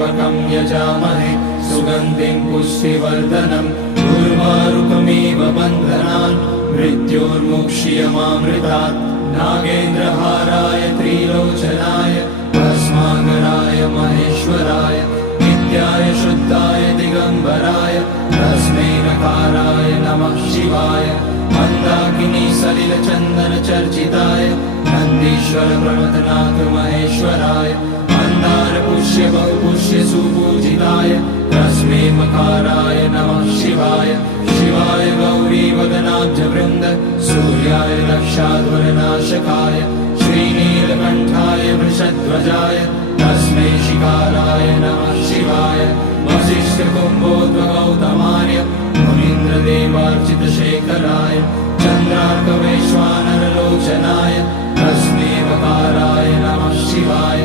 त्र्यम्बकं यजामहे सुगन्धिं पुष्टिवर्धनम् उर्वारुकमिव बन्धनान् मृत्योर्मुक्ष्यमामृतात् नागेन्द्रहाराय त्रिलोचनाय भस्मांगराय महेश्वराय नित्याय शुद्धाय दिगंबराय तस्मै नकाराय नमः शिवाय मंदाकिनी सलिल चंदन चर्चिताय नंदीश्वर प्रमथनाथ महेश्वराय मंदार पुष्य बहुपुष्य सुपूजिताय तस्मै मकाराय नमः शिवाय शिवाय गौरी वदनाब्ज वृंद सूर्याय दक्षाध्वरनाशकाय श्रीनीलकंठाय वृषध्वजाय तस्मै शिकाराय नमः शिवाय वसिष्ठ कुम्भोद्भगौतमाय मुनीन्द्रदेवार्चितशेखराय चन्द्रार्कवैश्वानरलोचनाय तस्मै वकाराय नमः शिवाय।